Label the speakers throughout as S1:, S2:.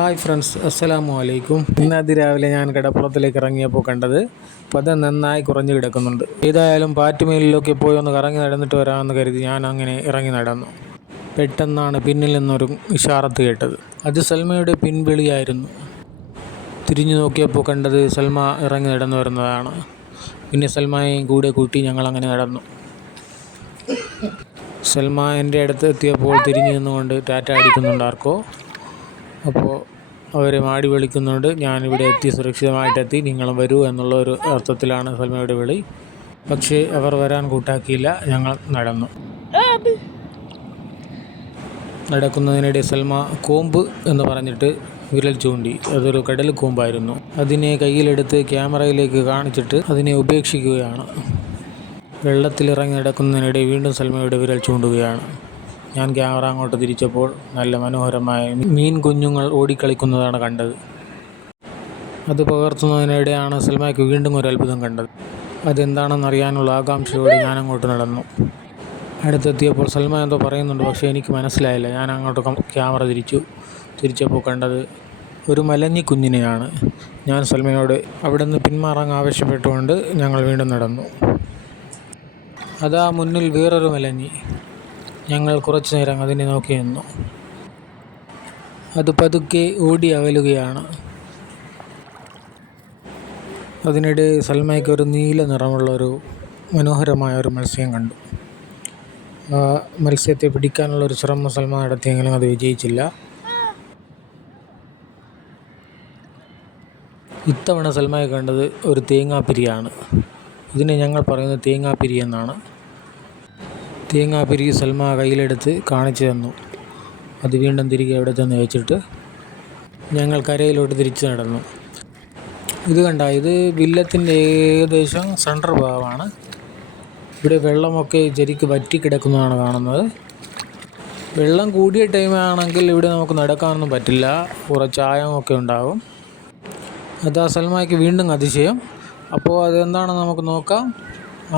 S1: Hi friends അസ്സലാമു അലൈക്കും. ഇന്ന് അതിരാവിലെ ഞാൻ കടപ്പുറത്തിലേക്ക് ഇറങ്ങിയപ്പോൾ കണ്ടത് പത നന്നായി കുറഞ്ഞു കിടക്കുന്നുണ്ട്. ഏതായാലും പാറ്റുമേലിലൊക്കെ പോയി ഒന്ന് കറങ്ങി നടന്നിട്ട് വരാമെന്ന് കരുതി ഞാൻ അങ്ങനെ ഇറങ്ങി നടന്നു. പെട്ടെന്നാണ് പിന്നിൽ നിന്നൊരു ഇഷാറത്ത് കേട്ടത്. അത് സൽമയുടെ പിൻവിളിയായിരുന്നു. തിരിഞ്ഞു നോക്കിയപ്പോൾ കണ്ടത് സൽമ ഇറങ്ങി നടന്നു വരുന്നതാണ്. പിന്നെ സൽമയെയും കൂടെ കൂട്ടി ഞങ്ങൾ അങ്ങനെ നടന്നു. സൽമ എന്റെ അടുത്ത് എത്തിയപ്പോൾ തിരിഞ്ഞു നിന്നുകൊണ്ട് ടാറ്റ അടിക്കുന്നുണ്ട് ആർക്കോ. അപ്പോൾ അവർ മാടി വിളിക്കുന്നുണ്ട്. ഞാനിവിടെ എത്തി സുരക്ഷിതമായിട്ടെത്തി. നിങ്ങളും വരൂ എന്നുള്ള ഒരു അർത്ഥത്തിലാണ് സൽമയുടെ വിളി. പക്ഷേ അവർ വരാൻ കൂട്ടാക്കിയില്ല. ഞങ്ങൾ നടന്നു. നടക്കുന്നതിനിടെ സൽമ കോമ്പ് എന്ന് പറഞ്ഞിട്ട് വിരൽ ചൂണ്ടി. അതൊരു കടൽ കൂമ്പായിരുന്നു. അതിനെ കയ്യിലെടുത്ത് ക്യാമറയിലേക്ക് കാണിച്ചിട്ട് അതിനെ ഉപേക്ഷിക്കുകയാണ്. വെള്ളത്തിലിറങ്ങി നടക്കുന്നതിനിടെ വീണ്ടും സൽമയുടെ വിരൽ ചൂണ്ടുകയാണ്. ഞാൻ ക്യാമറ അങ്ങോട്ട് തിരിച്ചപ്പോൾ നല്ല മനോഹരമായ മീൻ കുഞ്ഞുങ്ങൾ ഓടിക്കളിക്കുന്നതാണ് കണ്ടത്. അത് പകർത്തുന്നതിനിടെയാണ് സൽമയ്ക്ക് വീണ്ടും ഒരു അത്ഭുതം കണ്ടത്. അതെന്താണെന്ന് അറിയാനുള്ള ആകാംക്ഷയോടെ ഞാൻ അങ്ങോട്ട് നടന്നു. അടുത്തെത്തിയപ്പോൾ സൽമ എന്തോ പറയുന്നുണ്ട് പക്ഷേ എനിക്ക് മനസ്സിലായില്ല. ഞാൻ അങ്ങോട്ട് ക്യാമറ തിരിച്ചു. തിരിച്ചപ്പോൾ കണ്ടത് ഒരു മലഞ്ഞി കുഞ്ഞിനെയാണ്. ഞാൻ സൽമയോട് അവിടെ നിന്ന് പിന്മാറാൻ ആവശ്യപ്പെട്ടുകൊണ്ട് ഞങ്ങൾ വീണ്ടും നടന്നു. അതാ മുന്നിൽ വേറൊരു മലഞ്ഞി. ഞങ്ങൾ കുറച്ചു നേരം അതിനെ നോക്കി നിന്നു. അത് പതുക്കെ ഓടി അകലുകയാണ്. അതിനിടെ സൽമയ്ക്ക് ഒരു നീല നിറമുള്ള ഒരു മനോഹരമായ ഒരു മത്സ്യം കണ്ടു. ആ മത്സ്യത്തെ പിടിക്കാനുള്ള ഒരു ശ്രമം സൽമ നടത്തിയെങ്കിലും അത് വിജയിച്ചില്ല. ഇത്തവണ സൽമയെ കണ്ടത് ഒരു തേങ്ങാപ്പിരിയാണ് ഇതിനെ ഞങ്ങൾ പറയുന്നത് തേങ്ങാപ്പിരി എന്നാണ്. തേങ്ങാപ്പിരി സൽമ കയ്യിലെടുത്ത് കാണിച്ചു തന്നു. അത് വീണ്ടും തിരികെ അവിടെ തന്നു വെച്ചിട്ട് ഞങ്ങൾ കരയിലോട്ട് തിരിച്ചു നടന്നു. ഇത് കണ്ട ഇത് വില്ലത്തിന്റെ ഏകദേശം സെൻട്രൽ ഭാഗമാണ്. ഇവിടെ വെള്ളമൊക്കെ ശരിക്ക് വറ്റി കിടക്കുന്നതാണ് കാണുന്നത്. വെള്ളം കൂടിയ ടൈമാണെങ്കിൽ ഇവിടെ നമുക്ക് നടക്കാനൊന്നും പറ്റില്ല. കുറച്ചായമൊക്കെ ഉണ്ടാകും ഉണ്ടാകും ആ സൽമായ്ക്ക് വീണ്ടും അതിശയം. അപ്പോൾ അതെന്താണെന്ന് നമുക്ക് നോക്കാം.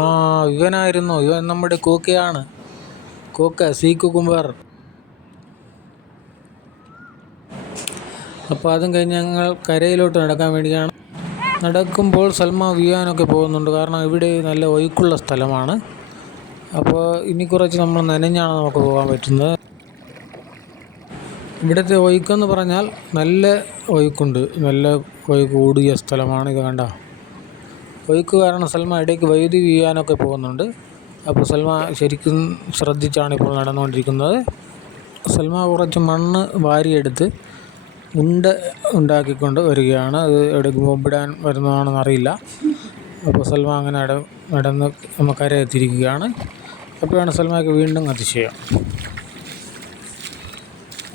S1: ആ ഇവനായിരുന്നു ഇവൻ നമ്മുടെ കോക്കയാണ്. കോക്ക സി കുക്കുംബർ അപ്പോൾ അതും കഴിഞ്ഞ് ഞങ്ങൾ കരയിലോട്ട് നടക്കാൻ വേണ്ടിയാണ്. നടക്കുമ്പോൾ സൽമ വിയാനൊക്കെ പോകുന്നുണ്ട്. കാരണം ഇവിടെ നല്ല ഒഴുക്കുള്ള സ്ഥലമാണ്. അപ്പോൾ ഇനി കുറച്ച് നമ്മൾ നനഞ്ഞാണ് നമുക്ക് പോകാൻ പറ്റുന്നത്. ഇവിടുത്തെ ഒഴുക്കെന്ന് പറഞ്ഞാൽ നല്ല ഒഴുക്കുണ്ട്. നല്ല ഒഴുക്ക് കൂടിയ സ്ഥലമാണ് ഇത് കണ്ട. ഒഴുക്ക് കാരണം സൽമ ഇടയ്ക്ക് വൈദ്യുതി വീഴാനൊക്കെ പോകുന്നുണ്ട്. അപ്പോൾ സൽമ ശരിക്കും ശ്രദ്ധിച്ചാണ് ഇപ്പോൾ നടന്നുകൊണ്ടിരിക്കുന്നത്. സൽമ കുറച്ച് മണ്ണ് വാരിയെടുത്ത് ഉണ്ട ഉണ്ടാക്കിക്കൊണ്ട് വരികയാണ്. അത് എവിടേക്ക് ബോംബിടാൻ വരുന്നതാണെന്ന് അറിയില്ല. അപ്പോൾ സൽമ അങ്ങനെ നട നടന്ന് നമ്മൾ എത്തിയിരിക്കുകയാണ് അപ്പോഴാണ് സൽമയ്ക്ക് വീണ്ടും അതിശയം.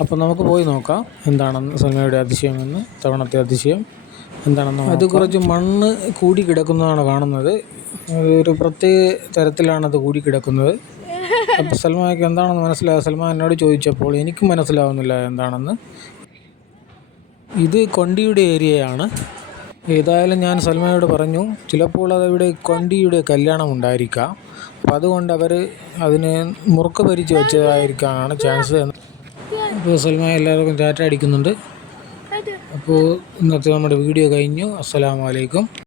S1: അപ്പോൾ നമുക്ക് പോയി നോക്കാം. എന്താണെന്ന് സൽമയുടെ അതിശയമെന്ന് തവണത്തെ അതിശയം. എന്താണെന്ന് അത് കുറച്ച് മണ്ണ് കൂടി കിടക്കുന്നതാണ് കാണുന്നത്. ഒരു പ്രത്യേക തരത്തിലാണ് അത് കൂടി കിടക്കുന്നത്. അപ്പോൾ സൽമാക്ക് എന്താണെന്ന് മനസ്സിലായ? സൽമാൻ എന്നോട് ചോദിച്ചപ്പോൾ എനിക്ക് മനസ്സിലാവുന്നില്ല എന്താണെന്ന്. ഇത് കൊണ്ടിയുടെ ഏരിയയാണ്. ഏതായാലും ഞാൻ സൽമയോട് പറഞ്ഞു ചിലപ്പോൾ അതവിടെ കൊണ്ടിയുടെ കല്യാണം ഉണ്ടായിരിക്കാം. അപ്പം അതുകൊണ്ട് അവർ അതിന് മുറുക്ക് ഭരിച്ച് വെച്ചതായിരിക്കാനാണ് ചാൻസ് എന്ന് അപ്പോൾ സൽമ എല്ലാവർക്കും ടാറ്റ അടിക്കുന്നുണ്ട്. അപ്പോൾ ഇന്നത്തെ നമ്മുടെ വീഡിയോ കഴിഞ്ഞു. അസ്സലാമു അലൈക്കും.